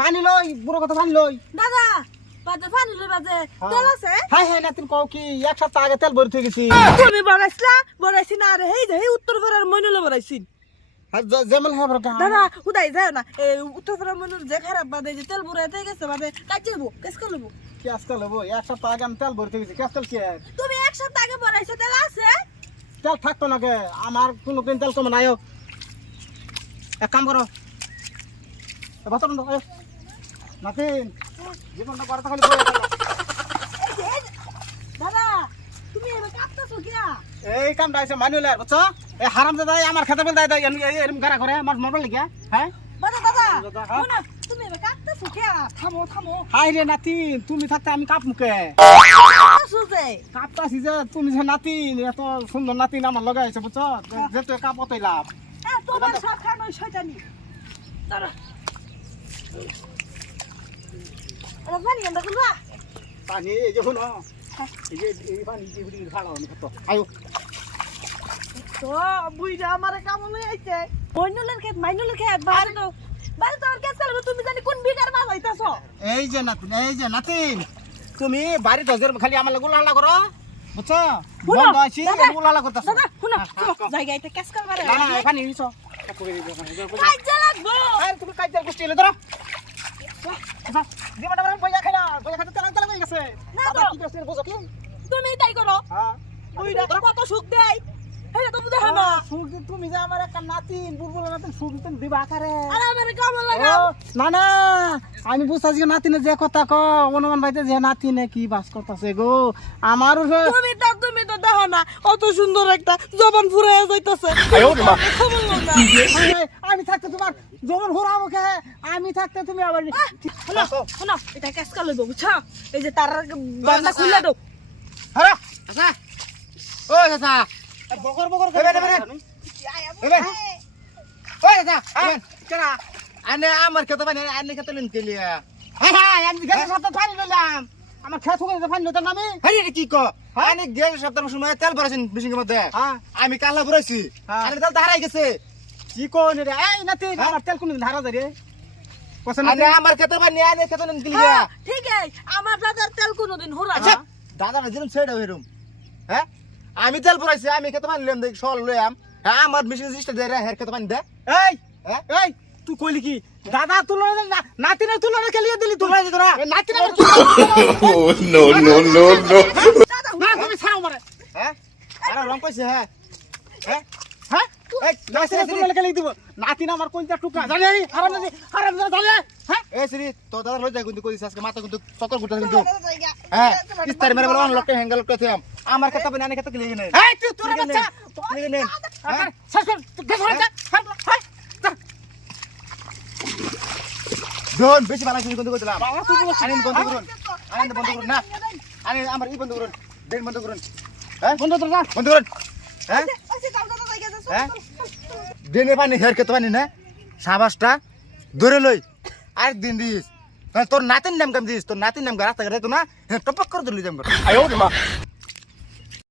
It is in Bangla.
পানি লই বুড়ো কথা পানি লই দাদা বাজে পানি লই বাজে তেল আছে হাই হাই নাতিন কও কি এক সপ্তাহ আগে তেল ভরে থই গেছি তুমি বড়াইছি না আরে হেই যে উত্তর পাড়ার মইনুলে বড়াইছি আর যেমন হবে দাদা উদাই যায় না এই উত্তর পাড়ার মইনুল যে খারাপ বাদে যে তেল ভরাইতে গেছে বাদে কাজেবো কেস করলবো কি আজকাল হবো এক সপ্তাহ আগে আমি তেল ভরে থই গেছি কি আজকাল কি তুমি এক সপ্তাহ আগে বড়াইছো তেল আছে তেল থাকতো না কে আমার কোনো দিন তেল কমে নাইও এক কাম করো বাতন দাও নাতিন জীবনটা করতে খালি বই দাদা তুমি এবার কাটতেছো কিয়া এই কাম দাইছে মানুলে বুঝছো এই হারাম দাদা আমার খেতে বল দাদা এরকম গারা করে আমার মরবার লাগিয়া হ্যাঁ দাদা দাদা শোনা তুমি এবার কাটতেছো কিয়া থামো হাই রে নাতিন তুমি থাকতে আমি কাপ মুখে কাটতেছো যে কাপতাছি যে তুমি যে নাতিন এত সুন্দর নাতিন আমার লগে আছে বুঝছো যেতে কাপ অতই লাভ তোমার সব খানো শয়তানি দাঁড়া আরে পানি গন্ধ করবা পানি এই যে শুনো এই যে এই পানি যে বুড়ি ভালো আমি কত আয়ো তো বুইরা আমারে কাম লই আইছে মাইনুলের খেত বাড়ি তো আর কেস করবে তুমি জানি কোন বিঘার মাছ হইতাছো এই যে নাতিন তুমি বাড়ি দজের খালি আমার লাগু লালা করো বুঝছো বন্ধ আছি লাগু লালা করতেছ দাদা শুনো জায়গা এটা কেস করবারে না না এখানে নিছো কাজে লাগবো আরে তুমি কাজ যা গোষ্ঠী এলে ধরো জীবনটা বড় পয়সা খাইলা পয়সা খাইতে তেলা হয়ে গেছে না বাবা তো কি করছিস বুঝো কি তুমি তাই করো হ্যাঁ বুইরা কত সুখ দেয় হেটা তুমি দেখো না সুখ দি তুমি যে আমার একটা নাতিন বুলবুল নাতিন সুখ দিতেন দিবা আকারে আরে আমারে কাম লাগাও না না আমি বুঝতাছি নাতিনে যে কথা ক অনুমান ভাইতে যে নাতিনে কি বাস করতেছে গো আমারও তুমি তো দেখো না অত সুন্দর একটা জবান ফুরাইয়া যাইতাছে আমি থাকতে তোমার জমন ঘোরাবো কে আমি থাকতে তুমি আবার শোনো এটা কেস করে লইব বুঝছো এই যে তার বান্দা খুলে দাও হ্যাঁ আচ্ছা ও চাচা বকর করে এবে ওই চাচা কেনা আনে আমার খেতে পানি আনে খেতে লইন কেলিয়া হ্যাঁ আমি গেল সপ্তাহ পানি লইলাম আমার খেত হয়ে পানি লইতাম আমি আরে কি কো আমি গেল সপ্তাহের সময় তেল ভরাইছেন মেশিনের মধ্যে আমি কালা ভরাইছি আরে তেল হারাই গেছে কি কোন রে এই নাতি আমার তেল কোন ধারা দে রে পছন্দ আরে আমার খেতে পানি আনে খেতে লইন কেলিয়া ঠিক আছে আমার দাদার তেল কোনদিন হোরা আচ্ছা দাদা যেরকম ছেড়ে হইরুম হ্যাঁ আমি তেল ভরাইছি আমি খেতে পানি লইম দেখ সল লইম হ্যাঁ আমার মেশিন সিস্টেম দে রে হের খেতে পানি দে এই হ্যাঁ এই তুই কইলি কি দাদা তুলনা নাতিনের তুলনা খেলিয়ে দিলি তুই তোমরা দিত না নাতিনের Oh, no, no, no, no. না তুমি ছাড়ো মারে হ্যাঁ আরে রং কইছে হ্যাঁ হ্যাঁ হ্যাঁ এই নাতিনের তুলনা খেলিয়ে দিব নাতিন আমার কোনটা টুকা জানে হারাম জানে হ্যাঁ এ শ্রী তো দাদা লই যাই কিন্তু কইছিস আজকে মাথা কিন্তু চক্কর ঘুরতে কিন্তু হ্যাঁ কিস্তার মেরে বলন লোকটা হ্যাঙ্গেল লোকটা থিয়াম আমার খেতে পানি আনে খেতে কেলিয়ে নেই এই তুই তোর বাচ্চা কেলিয়ে নেই হ্যাঁ শেষ কর গেছ হয়ে যা হ্যাঁ দোন বেশি ভালো শুনি কিন্তু কইলাম বাবা তুই বলছিস আইন বন্ধ করুন আইন বন্ধ করুন না আইন আমার ই বন্ধ করুন দেন বন্ধ করুন হ্যাঁ বন্ধ তোর না বন্ধ করুন হ্যাঁ হ্যাঁ দেনে পানি হের খেতে পানি না সাবাসটা ধরে লই আর দিন দিস তোর নাতিন নাম কাম দিস তোর নাতিন নাম রাস্তা ঘাটে তো না টপক করে দিলি যাম